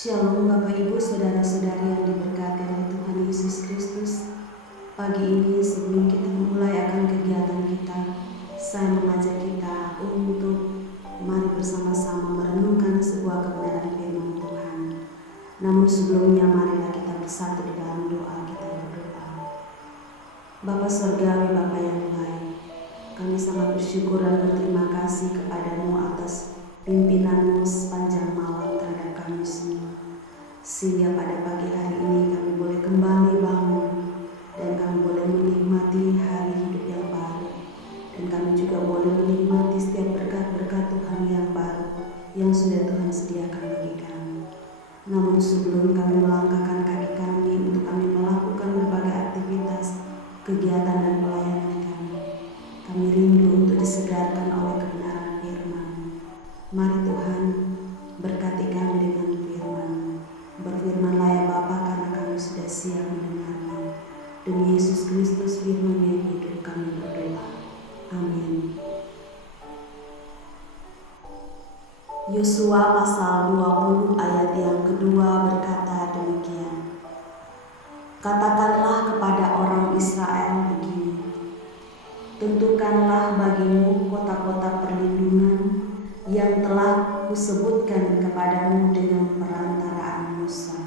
Shalom Bapak Ibu Saudara-saudari yang diberkati oleh Tuhan Yesus Kristus. Pagi ini sebelum kita memulai akan kegiatan kita, saya mengajak kita untuk mari bersama-sama merenungkan sebuah kebenaran firman Tuhan. Namun sebelumnya marilah kita bersatu di dalam doa. Kita berdoa. Bapa Surgawi, Bapa yang baik, kami sangat bersyukur dan berterima kasih kepadamu atas pimpinanmu sepanjang malam terhadap kami semua, sehingga pada pagi hari ini kami boleh kembali bangun dan kami boleh menikmati hari hidup yang baru, dan kami juga boleh menikmati setiap berkat-berkat Tuhan yang baru yang sudah Tuhan sediakan bagi kami. Namun sebelum kami melangkahkan kaki kami untuk kami melakukan berbagai aktivitas, kegiatan dan pelayanan kami rindu untuk disegarkan oleh kebenaran firman. Mari Tuhan berkati kami dengan firman. Berfirmanlah ya Bapa, karena kami sudah siap mendengarnya. Demi Yesus Kristus firman yang hidup kami berdoa. Amin. Yosua pasal 20 ayat yang kedua berkata demikian. Katakanlah kepada orang Israel begini, tentukanlah bagimu kota-kota perlindungan yang telah kusebutkan kepadamu dengan perantaraan Musa.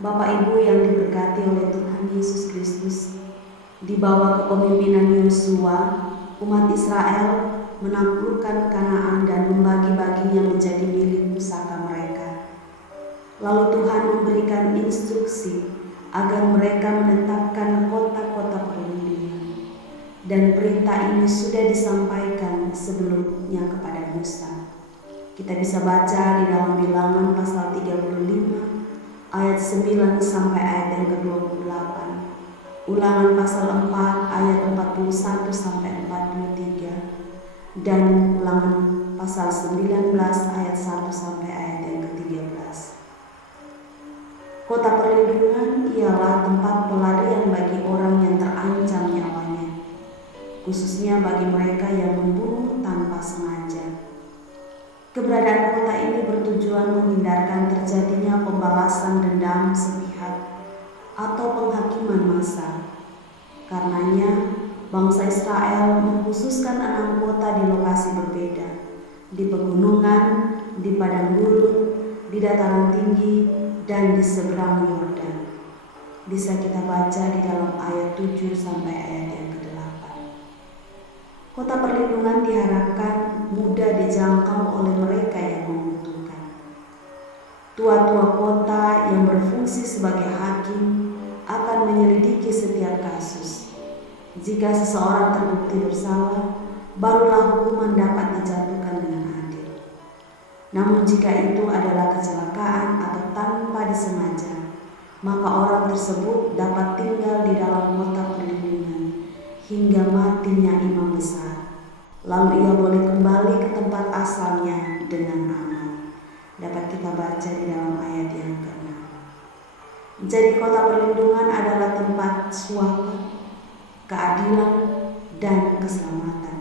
Bapak Ibu yang diberkati oleh Tuhan Yesus Kristus, di bawah kepemimpinan Yosua, umat Israel menaklukkan Kanaan dan membagi-baginya menjadi milik pusaka mereka. Lalu Tuhan memberikan instruksi agar mereka menetapkan kota-kota perlindungan. Dan perintah ini sudah disampaikan sebelumnya kepada Musa. Kita bisa baca di dalam Bilangan pasal 35 ayat 9 sampai ayat yang ke-28. Ulangan pasal 4 ayat 41 sampai 43. Dan Ulangan pasal 19 ayat 1 sampai ayat yang ke-13. Kota perlindungan ialah tempat pelarian bagi orang yang terancam nyawanya, khususnya bagi mereka yang membunuh tanpa sengaja. Keberadaan kota ini bertujuan menghindarkan terjadinya pembalasan dendam sepihak atau penghakiman massal. Karenanya, bangsa Israel mengkhususkan 6 kota di lokasi berbeda, di pegunungan, di padang gurun, di dataran tinggi, dan di seberang Yordan. Bisa kita baca di dalam ayat 7 sampai ayat yang ke-8. Kota perlindungan diharapkan mudah dijangkau oleh mereka yang membutuhkan. Tua-tua kota yang berfungsi sebagai hakim akan menyelidiki setiap kasus. Jika seseorang terbukti bersalah, barulah hukuman dapat dijatuhkan dengan adil. Namun jika itu adalah kecelakaan atau tanpa disengaja, maka orang tersebut dapat tinggal di dalam kota perlindungan hingga matinya imam besar. Lalu ia boleh kembali ke tempat asalnya dengan aman. Dapat kita baca di dalam ayat yang ke-6. Jadi kota perlindungan adalah tempat suaka, keadilan, dan keselamatan.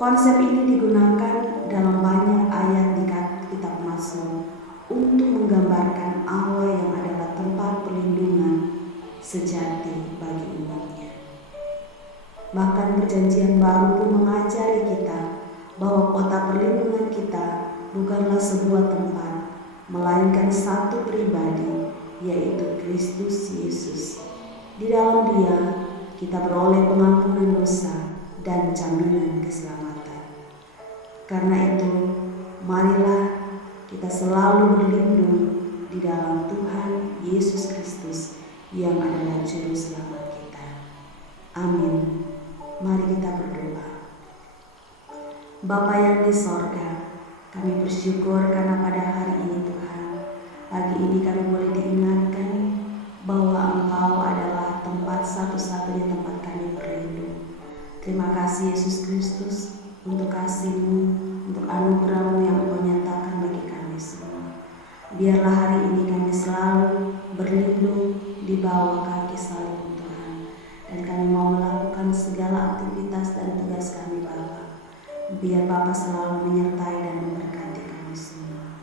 Konsep ini digunakan dalam banyak ayat di kitab Mazmur untuk menggambarkan Allah yang adalah tempat perlindungan sejati bagi umatnya. Bahkan Perjanjian Baru pun mengajari kita bahwa kota perlindungan kita bukanlah sebuah tempat, melainkan satu pribadi, yaitu Kristus Yesus. Di dalam Dia kita beroleh pengampunan dosa dan jaminan keselamatan. Karena itu, marilah kita selalu berlindung di dalam Tuhan Yesus Kristus yang adalah juru selamat kita. Amin. Mari kita berdoa. Bapa yang di sorga, kami bersyukur karena pada hari ini Tuhan, pagi ini kami boleh diingatkan bahwa Engkau adalah tempat satu-satunya tempat kami berlindung. Terima kasih Yesus Kristus untuk kasih-Mu, untuk anugerah-Mu yang Engkau nyatakan bagi kami semua. Biarlah hari ini kami selalu berlindung di bawah kaki salib Tuhan, dan kami mau melakukan segala aktivitas dan tugas kami Bapa. Biar Bapa selalu menyertai dan memberkati kami semua.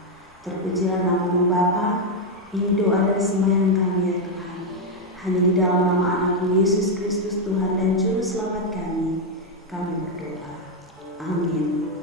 terpujilah nama-Mu Bapa. Ini doa dan sembahyang kami ya Tuhan. Hanya di dalam nama anak-Mu Yesus Kristus Tuhan dan Juru Selamat kami berdoa. Amin.